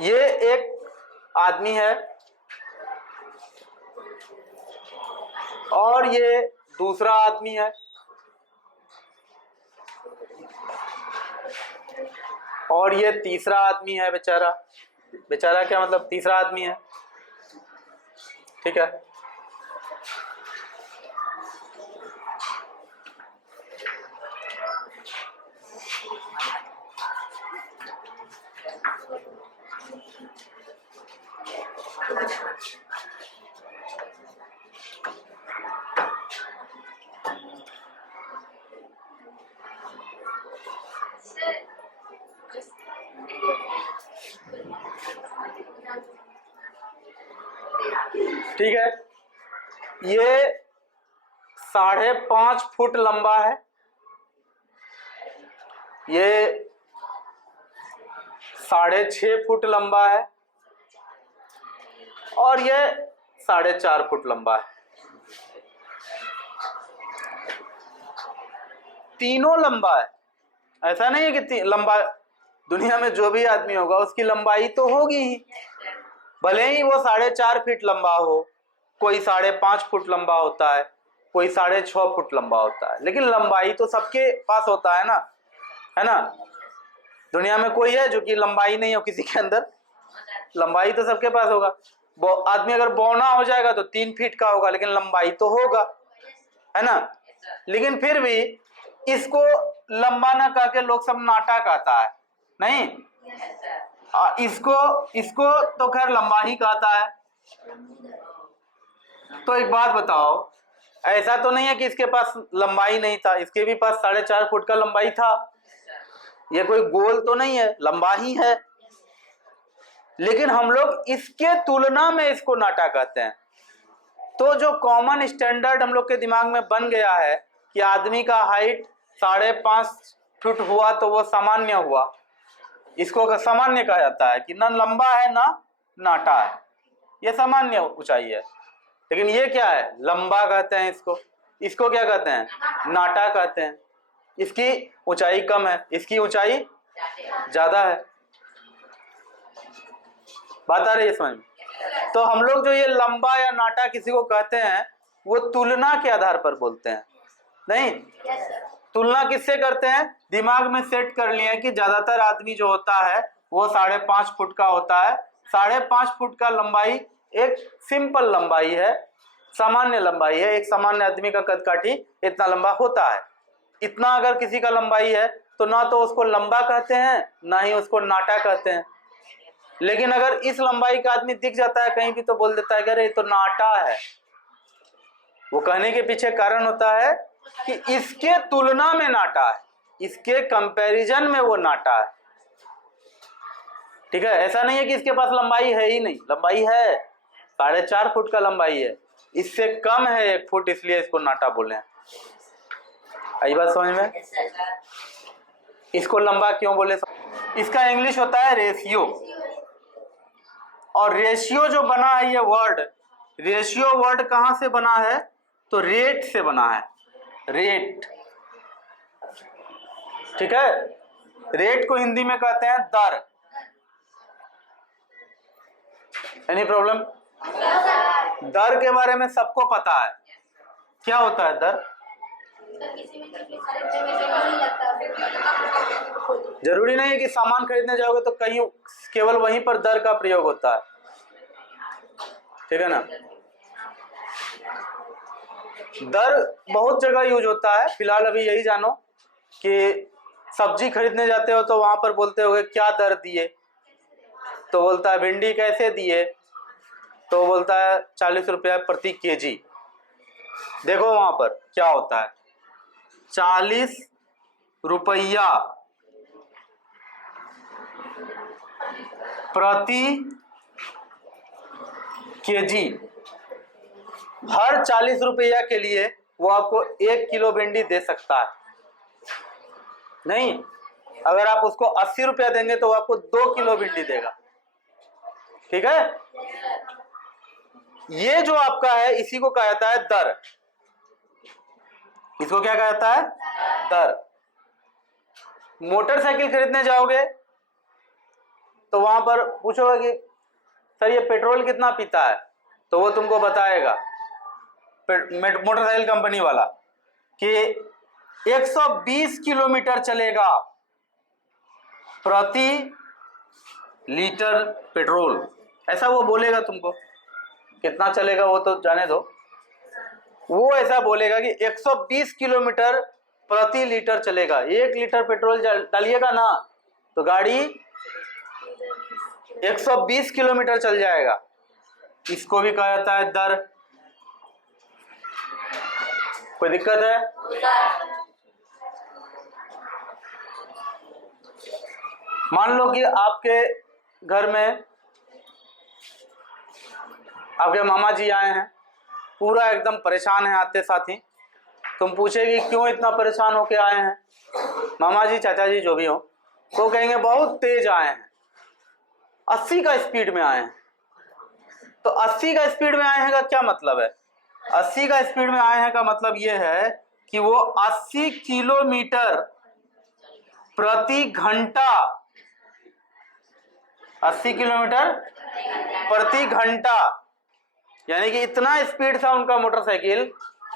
ये एक आदमी है और ये दूसरा आदमी है और ये तीसरा आदमी है। बेचारा, बेचारा क्या मतलब, तीसरा आदमी है। ठीक है, ठीक है। ये 5.5 फुट लंबा है, ये 6.5 फुट लंबा है और ये 4.5 फुट लंबा है। तीनों लंबा है। ऐसा नहीं है कि लंबा, दुनिया में जो भी आदमी होगा उसकी लंबाई तो होगी ही, भले ही वो 4.5 फीट लंबा हो, कोई 5.5 फुट लंबा होता है, कोई 6.5 फुट लंबा होता है, लेकिन लंबाई तो सबके पास होता है ना, है ना। दुनिया में कोई है जो कि लंबाई नहीं हो किसी के अंदर? लंबाई तो सबके पास होगा। आदमी अगर बौना हो जाएगा तो 3 फीट का होगा, लेकिन लंबाई तो होगा, है ना। लेकिन फिर भी इसको लंबा ना कह के लोग सब नाटा कहता है, नहीं। इसको इसको तो खैर लंबा ही कहता है। तो एक बात बताओ, ऐसा तो नहीं है कि इसके पास लंबाई नहीं था, इसके भी पास 4.5 फुट का लंबाई था। ये कोई गोल तो नहीं है, लंबा ही है, लेकिन हम लोग इसके तुलना में इसको नाटा कहते हैं। तो जो कॉमन स्टैंडर्ड हम लोग के दिमाग में बन गया है कि आदमी का हाइट 5.5 फुट हुआ तो वो सामान्य हुआ, इसको सामान्य कहा जाता है कि ना लंबा है ना नाटा है, ये सामान्य ऊंचाई है। लेकिन ये क्या है? लंबा कहते हैं इसको। इसको क्या कहते हैं? नाटा कहते हैं। इसकी ऊंचाई कम है, इसकी ऊंचाई ज्यादा है। बात आ रही है समझ में? तो हम लोग जो ये लंबा या नाटा किसी को कहते हैं वो तुलना के आधार पर बोलते हैं, नहीं। तुलना किससे करते हैं? दिमाग में सेट कर लिए कि ज्यादातर आदमी जो होता है वो 5.5 फुट का होता है। 5.5 फुट का लंबाई एक सिंपल लंबाई है, सामान्य लंबाई है। एक सामान्य आदमी का कदकाठी इतना लंबा होता है। इतना अगर किसी का लंबाई है तो ना तो उसको लंबा कहते हैं ना ही उसको नाटा कहते हैं। लेकिन अगर इस लंबाई का आदमी दिख जाता है कहीं भी तो बोल देता है कि अरे ये तो नाटा है। वो कहने के पीछे कारण होता है कि इसके तुलना में नाटा है, इसके कंपैरिजन में वो नाटा है। ठीक है, ऐसा नहीं है कि इसके पास लंबाई है ही नहीं, लंबाई है, 4.5 फुट का लंबाई है, इससे कम है 1 फुट, इसलिए इसको नाटा बोले हैं। आई बात समझ में? इसको लंबा क्यों बोले? इसका इंग्लिश होता है रेशियो। और रेशियो जो बना है, ये वर्ड, रेशियो वर्ड कहां से बना है? तो रेट से बना है, रेट। ठीक है, रेट को हिंदी में कहते हैं दर। Any problem? दर के बारे में सबको पता है, क्या होता है दर? जरूरी नहीं है कि सामान खरीदने जाओगे तो कहीं केवल वहीं पर दर का प्रयोग होता है, ठीक है ना। दर बहुत जगह यूज होता है। फिलहाल अभी यही जानो कि सब्जी खरीदने जाते हो तो वहां पर बोलते होगे क्या दर दिए, तो बोलता है भिंडी कैसे दिए, तो बोलता है 40 रुपया प्रति केजी। देखो वहां पर क्या होता है, 40 रुपया प्रति केजी। हर 40 रुपया के लिए वो आपको 1 किलो भिंडी दे सकता है, नहीं। अगर आप उसको 80 रुपया देंगे तो वो आपको 2 किलो भिंडी देगा, ठीक है। ये जो आपका है इसी को कहा जाता है दर। इसको क्या कहा जाता है? दर। मोटरसाइकिल खरीदने जाओगे तो वहां पर पूछोगे कि सर ये पेट्रोल कितना पीता है, तो वो तुमको बताएगा मोटरसाइकिल कंपनी वाला कि 120 किलोमीटर चलेगा प्रति लीटर पेट्रोल, ऐसा वो बोलेगा तुमको। कितना चलेगा वो तो जाने दो, वो ऐसा बोलेगा कि 120 किलोमीटर प्रति लीटर चलेगा। 1 लीटर पेट्रोल डालिएगा ना तो गाड़ी 120 किलोमीटर चल जाएगा। इसको भी कहा जाता है दर। कोई दिक्कत है? मान लो कि आपके घर में आपके मामा जी आए हैं, पूरा एकदम परेशान है आते साथ ही। तुम पूछेगी क्यों इतना परेशान होके आए हैं, मामा जी चाचा जी जो भी हो, तो कहेंगे बहुत तेज आए हैं, 80 का स्पीड में आए हैं। तो 80 का स्पीड में आए हैं का क्या मतलब है? 80 का स्पीड में आए हैं का मतलब ये है कि वो 80 किलोमीटर प्रति घंटा, 80 किलोमीटर प्रति घंटा, यानी कि इतना स्पीड था उनका मोटरसाइकिल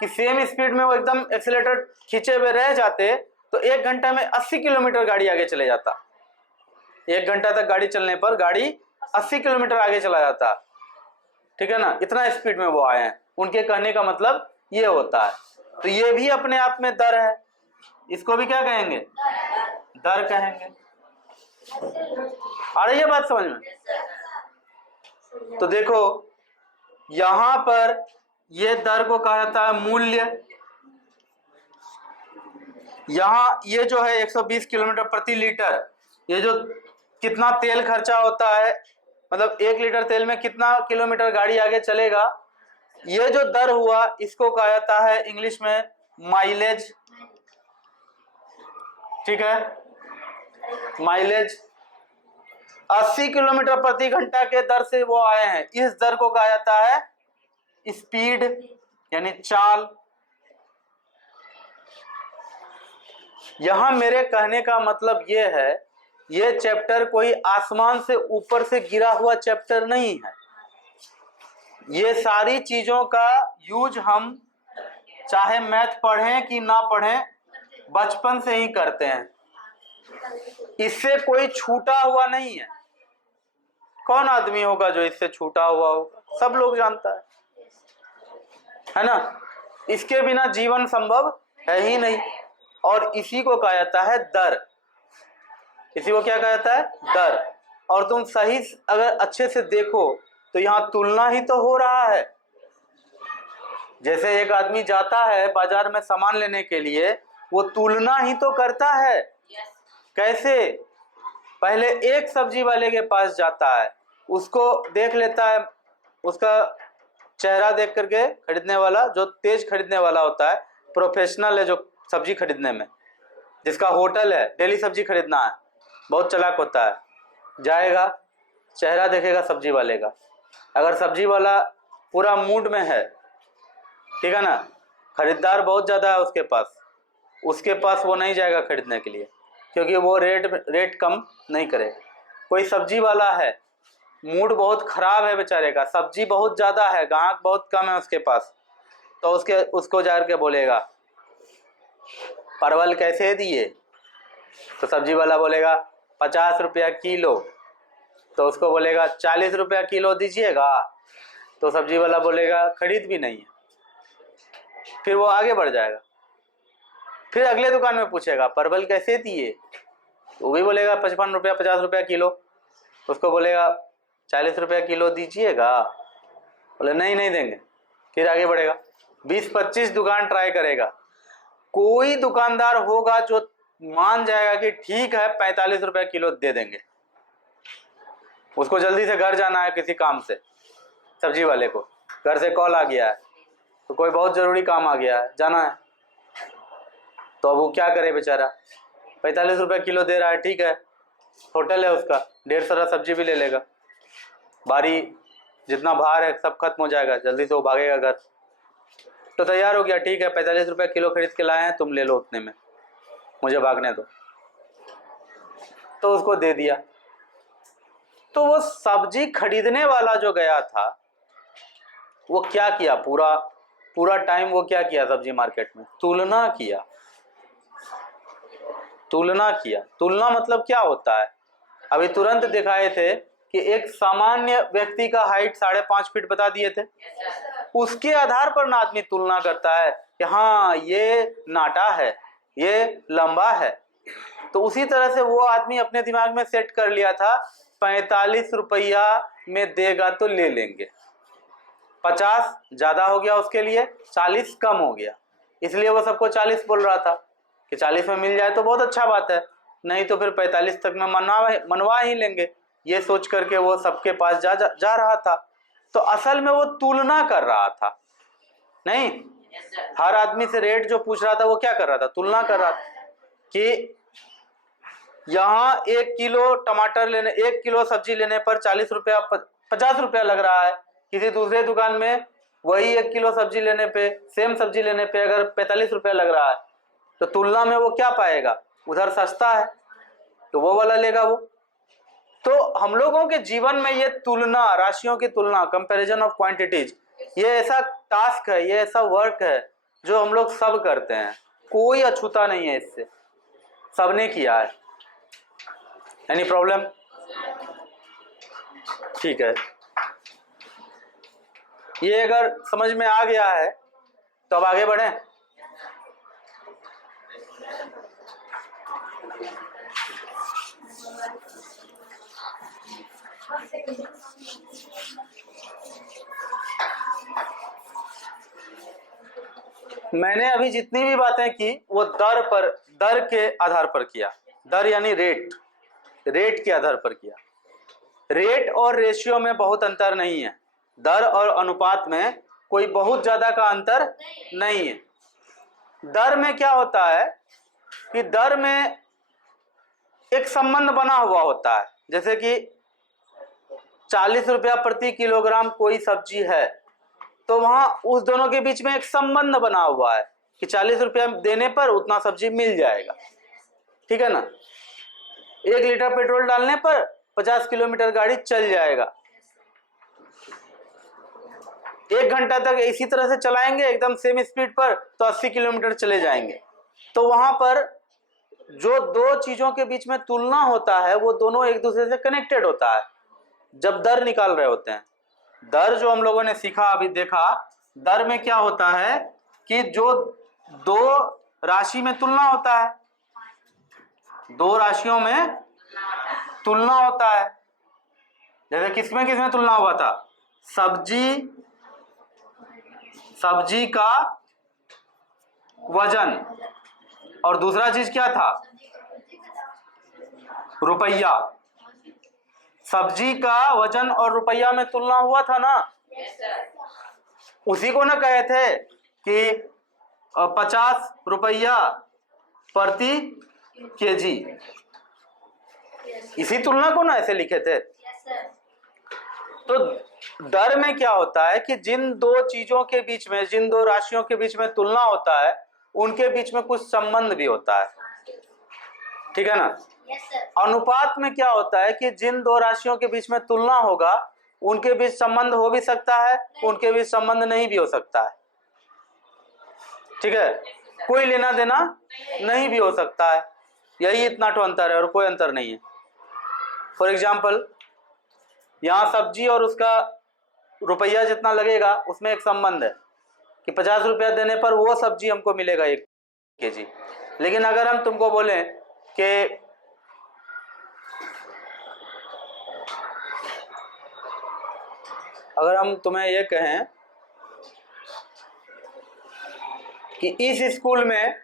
कि सेम स्पीड में वो एकदम एक्सीलेटर खींचे हुए रह जाते तो 1 घंटा में 80 किलोमीटर गाड़ी आगे चले जाता। 1 घंटा तक गाड़ी चलने पर गाड़ी 80 किलोमीटर आगे चला जाता। ठीक है ना, इतना स्पीड में वो आए हैं। उनके कहने का मतलब ये होता है। तो ये भी अपने आप में दर है, इसको भी क्या कहेंगे? दर कहेंगे। आ रही है बात समझ में? तो देखो यहां पर ये दर को कहा जाता है मूल्य। यहां ये जो है 120 किलोमीटर प्रति लीटर, ये जो कितना तेल खर्चा होता है, मतलब 1 लीटर तेल में कितना किलोमीटर गाड़ी आगे चलेगा, ये जो दर हुआ इसको कहा जाता है इंग्लिश में माइलेज। ठीक है, माइलेज। 80 किलोमीटर प्रति घंटा के दर से वो आए हैं, इस दर को कहा जाता है स्पीड यानी चाल। यहां मेरे कहने का मतलब ये है, ये चैप्टर कोई आसमान से ऊपर से गिरा हुआ चैप्टर नहीं है। ये सारी चीजों का यूज हम चाहे मैथ पढ़ें कि ना पढ़ें बचपन से ही करते हैं। इससे कोई छूटा हुआ नहीं है। कौन आदमी होगा जो इससे छूटा हुआ होगा? सब लोग जानता है ना। इसके बिना जीवन संभव है ही नहीं। और इसी को कहा जाता है दर। इसी को क्या कहा जाता है? दर। और तुम सही अगर अच्छे से देखो तो यहाँ तुलना ही तो हो रहा है। जैसे एक आदमी जाता है बाजार में सामान लेने के लिए, वो तुलना ही तो करता है। कैसे? पहले एक सब्जी वाले के पास जाता है, उसको देख लेता है, उसका चेहरा देख करके खरीदने वाला, जो तेज खरीदने वाला होता है, प्रोफेशनल है जो सब्जी खरीदने में, जिसका होटल है, डेली सब्जी खरीदना है, बहुत चालाक होता है, जाएगा चेहरा देखेगा सब्जी वाले का। अगर सब्जी वाला पूरा मूड में है, ठीक है ना, खरीदार बहुत ज़्यादा है उसके पास वो नहीं जाएगा खरीदने के लिए, क्योंकि वो रेट कम नहीं करेगा। कोई सब्जी वाला है, मूड बहुत खराब है बेचारे का, सब्जी बहुत ज़्यादा है, ग्राहक बहुत कम है उसके पास, तो उसको जा के बोलेगा परवल कैसे दिए? तो सब्जी वाला बोलेगा 50 रुपया किलो। तो उसको बोलेगा 40 रुपया किलो दीजिएगा। तो सब्जी वाला बोलेगा खरीद भी नहीं है। फिर वो आगे बढ़ जाएगा, फिर अगले दुकान में पूछेगा परवल कैसे दिए? वो भी बोलेगा 55 रुपया 50 रुपया किलो। उसको बोलेगा 40 रुपया किलो दीजिएगा। बोले नहीं देंगे। फिर आगे बढ़ेगा, 20-25 दुकान ट्राई करेगा। कोई दुकानदार होगा जो मान जाएगा कि ठीक है 45 रुपया किलो दे देंगे। उसको जल्दी से घर जाना है किसी काम से, सब्जी वाले को घर से कॉल आ गया है, तो कोई बहुत ज़रूरी काम आ गया है, जाना है, तो अब वो क्या करे बेचारा? 45 रुपया किलो दे रहा है, ठीक है, होटल है उसका, ढेर सारा सब्जी भी ले लेगा, बारी जितना भार है सब खत्म हो जाएगा, जल्दी से वो भागेगा घर। तो तैयार हो गया, ठीक है 45 रुपया किलो खरीद के लाए हैं, तुम ले लो उतने में, मुझे भागने दो। तो उसको दे दिया। तो वो सब्जी खरीदने वाला जो गया था वो क्या किया, पूरा टाइम वो क्या किया, सब्जी मार्केट में तुलना किया। तुलना मतलब क्या होता है, अभी तुरंत दिखाए थे कि एक सामान्य व्यक्ति का हाइट 5.5 फीट बता दिए थे, उसके आधार पर ना आदमी तुलना करता है कि हाँ ये नाटा है, ये लंबा है। तो उसी तरह से वो आदमी अपने दिमाग में सेट कर लिया था 45 रुपया में देगा तो ले लेंगे, 50 ज्यादा हो गया उसके लिए, 40 कम हो गया, इसलिए वो सबको 40 बोल रहा था कि 40 में मिल जाए तो बहुत अच्छा बात है, नहीं तो फिर 45 तक में मनवा ही लेंगे, ये सोच करके वो सबके पास जा रहा था। तो असल में वो तुलना कर रहा था, नहीं हर आदमी से रेट जो पूछ रहा था वो क्या कर रहा था, तुलना कर रहा था कि यहाँ 1 किलो टमाटर लेने, 1 किलो सब्जी लेने पर 40 रुपया 50 रुपया लग रहा है, किसी दूसरे दुकान में वही 1 किलो सब्जी लेने पे, सेम सब्जी लेने पे अगर 45 रुपया लग रहा है, तो तुलना में वो क्या पाएगा, उधर सस्ता है तो वो वाला लेगा वो। तो हम लोगों के जीवन में ये तुलना, राशियों की तुलना, कंपैरिजन ऑफ क्वांटिटीज, ये ऐसा टास्क है, ये ऐसा वर्क है जो हम लोग सब करते हैं, कोई अछूता नहीं है इससे, सबने किया है। Any problem? ठीक है, ये अगर समझ में आ गया है तो अब आगे बढ़ें। मैंने अभी जितनी भी बातें की वो दर के आधार पर किया, दर यानी रेट के आधार पर किया। रेट और रेशियो में बहुत अंतर नहीं है, दर और अनुपात में कोई बहुत ज्यादा का अंतर नहीं है। दर में क्या होता है कि दर में एक संबंध बना हुआ होता है, जैसे कि 40 रुपया प्रति किलोग्राम कोई सब्जी है तो वहां उस दोनों के बीच में एक संबंध बना हुआ है कि 40 रुपया देने पर उतना सब्जी मिल जाएगा, ठीक है ना। 1 लीटर पेट्रोल डालने पर 50 किलोमीटर गाड़ी चल जाएगा, 1 घंटा तक इसी तरह से चलाएंगे एकदम सेम स्पीड पर तो 80 किलोमीटर चले जाएंगे। तो वहां पर जो दो चीजों के बीच में तुलना होता है वो दोनों एक दूसरे से कनेक्टेड होता है जब दर निकाल रहे होते हैं। दर जो हम लोगों ने सीखा, अभी देखा, दर में क्या होता है कि जो दो राशि में तुलना होता है, दो राशियों में तुलना होता है। जैसे किसमें तुलना हुआ था, सब्जी का वजन और दूसरा चीज क्या था, रुपया। सब्जी का वजन और रुपया में तुलना हुआ था ना, उसी को ना कहे थे कि 50 रुपया प्रति केजी, इसी तुलना को ना ऐसे लिखे थे। तो दर में क्या होता है कि जिन दो चीजों के बीच में, जिन दो राशियों के बीच में तुलना होता है उनके बीच में कुछ संबंध भी होता है, ठीक है ना। अनुपात में क्या होता है कि जिन दो राशियों के बीच में तुलना होगा उनके बीच संबंध हो भी सकता है, उनके बीच संबंध नहीं भी हो सकता है, ठीक है, कोई लेना देना नहीं भी हो सकता है, यही इतना तो अंतर है और कोई अंतर नहीं है। फॉर एग्जाम्पल, यहाँ सब्जी और उसका रुपया जितना लगेगा उसमें एक संबंध है कि 50 रुपया देने पर वो सब्जी हमको मिलेगा 1 केजी। लेकिन अगर हम तुमको बोलें कि अगर हम तुम्हें ये कहें कि इस स्कूल में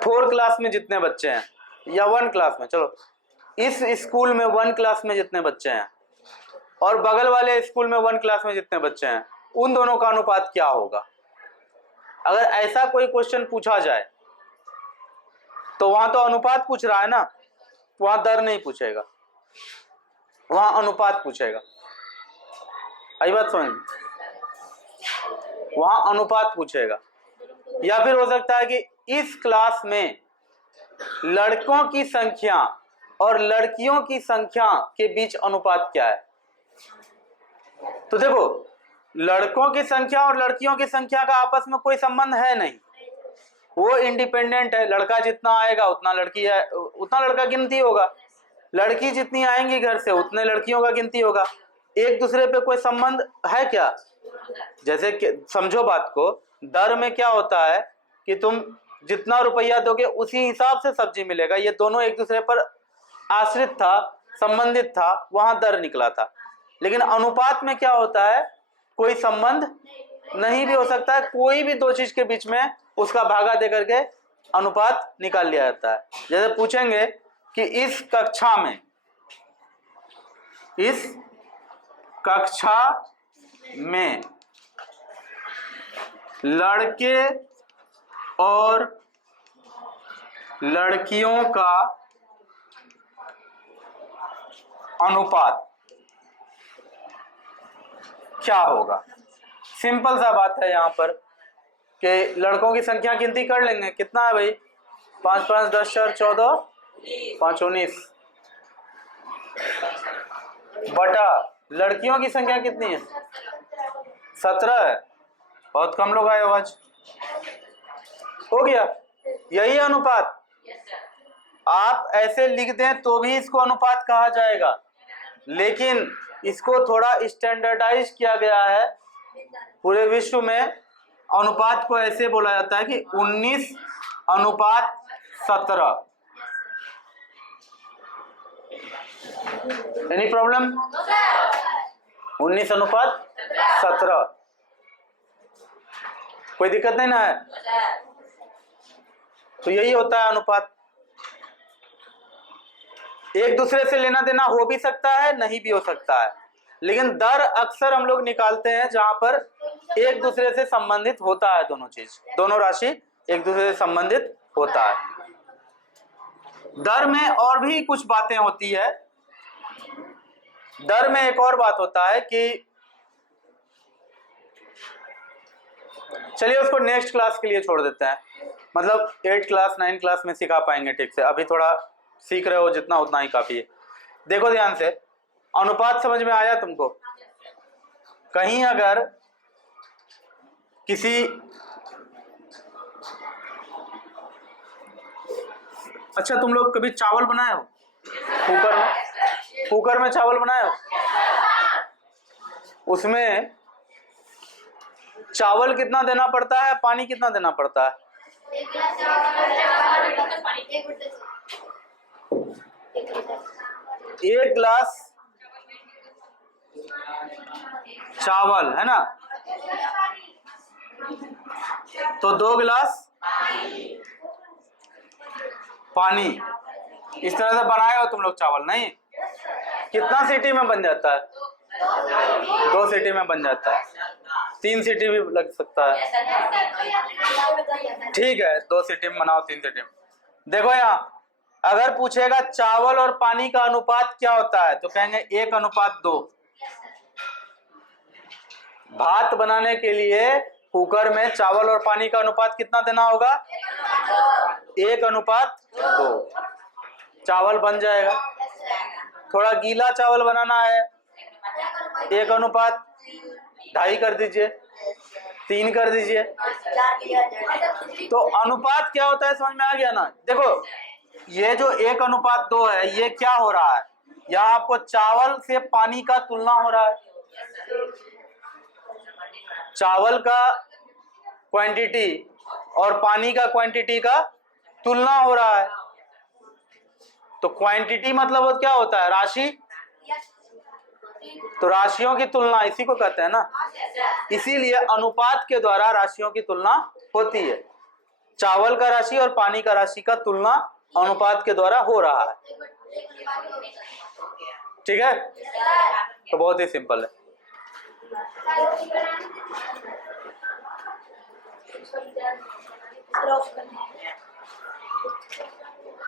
4 क्लास में जितने बच्चे हैं या 1 क्लास में, चलो इस स्कूल में 1 क्लास में जितने बच्चे हैं और बगल वाले स्कूल में 1 क्लास में जितने बच्चे हैं, उन दोनों का अनुपात क्या होगा। अगर ऐसा कोई क्वेश्चन पूछा जाए तो वहां तो अनुपात पूछ रहा है ना, वहां दर नहीं पूछेगा, वहां अनुपात पूछेगा। आई बात समझ, वहां अनुपात पूछेगा। या फिर हो सकता है कि इस क्लास में लड़कों की संख्या और लड़कियों की संख्या के बीच अनुपात क्या है? तो देखो, लड़कों की संख्या और लड़कियों की संख्या का आपस में कोई संबंध है नहीं, वो इंडिपेंडेंट है। लड़का जितना आएगा उतना लड़का गिनती होगा, लड़की जितनी आएंगी घर से उतने लड़कियों का गिनती होगा। एक दूसरे पे कोई संबंध है क्या? जैसे कि समझो बात को, दर में क्या होता है कि तुम जितना रुपया दोगे उसी हिसाब से सब्जी मिलेगा। ये दोनों एक दूसरे पर आश्रित था, संबंधित था, वहां दर निकला था। लेकिन अनुपात में क्या होता है, कोई संबंध नहीं भी हो सकता है, कोई भी दो चीज के बीच में उसका भागा दे करके अनुपात निकाल लिया जाता है। जैसे पूछेंगे कि इस कक्षा में लड़के और लड़कियों का अनुपात क्या होगा? सिंपल सा बात है यहाँ पर कि लड़कों की संख्या गिनती कर लेंगे, कितना है भाई, 5 5 10 4 14 5 19 बटा लड़कियों की संख्या कितनी है, 17 है। बहुत कम लोग आए आज, हो गया, यही अनुपात। आप ऐसे लिख दें तो भी इसको अनुपात कहा जाएगा, लेकिन इसको थोड़ा स्टैंडर्डाइज किया गया है। पूरे विश्व में अनुपात को ऐसे बोला जाता है कि 19:17। Any problem? 19:17, कोई दिक्कत नहीं ना है? तो यही होता है अनुपात। एक दूसरे से लेना देना हो भी सकता है, नहीं भी हो सकता है, लेकिन दर अक्सर हम लोग निकालते हैं जहां पर एक दूसरे से संबंधित होता है। दोनों राशि एक दूसरे से संबंधित होता है। दर में और भी कुछ बातें होती है। दर में एक और बात होता है कि, चलिए उसको नेक्स्ट क्लास के लिए छोड़ देते हैं, मतलब 8 क्लास 9 क्लास में सिखा पाएंगे ठीक से। अभी थोड़ा सीख रहे हो जितना, उतना ही काफी है। देखो ध्यान से, अनुपात समझ में आया तुमको? कहीं अगर किसी, अच्छा तुम लोग कभी चावल बनाए हो कुकर में चावल बनाए हो? उसमें चावल कितना देना पड़ता है, पानी कितना देना पड़ता है? 1 गिलास चावल है ना, तो 2 गिलास पानी। इस तरह से बनाए हो तुम लोग चावल? नहीं, कितना सीटी में बन जाता है? 2 सीटी में बन जाता है, 3 सीटी भी लग सकता है। ठीक है, 2 सीटी में बनाओ, 3 सीटी में। देखो यहाँ अगर पूछेगा चावल और पानी का अनुपात क्या होता है, तो कहेंगे 1:2। भात बनाने के लिए कुकर में चावल और पानी का अनुपात कितना देना होगा? 1:2। चावल बन जाएगा। थोड़ा गीला चावल बनाना है, 1:2 कर दीजिए, 3 कर दीजिए। तो अनुपात क्या होता है समझ में आ गया ना? देखो ये जो 1:2 है, ये क्या हो रहा है, यहाँ आपको चावल से पानी का तुलना हो रहा है। चावल का क्वांटिटी और पानी का क्वांटिटी का तुलना हो रहा है। तो क्वांटिटी मतलब वो क्या होता है, राशि। तो राशियों की तुलना इसी को कहते हैं ना, इसीलिए अनुपात के द्वारा राशियों की तुलना होती है। चावल का राशि और पानी का राशि का तुलना अनुपात के द्वारा हो रहा है। ठीक है, तो बहुत ही सिंपल है।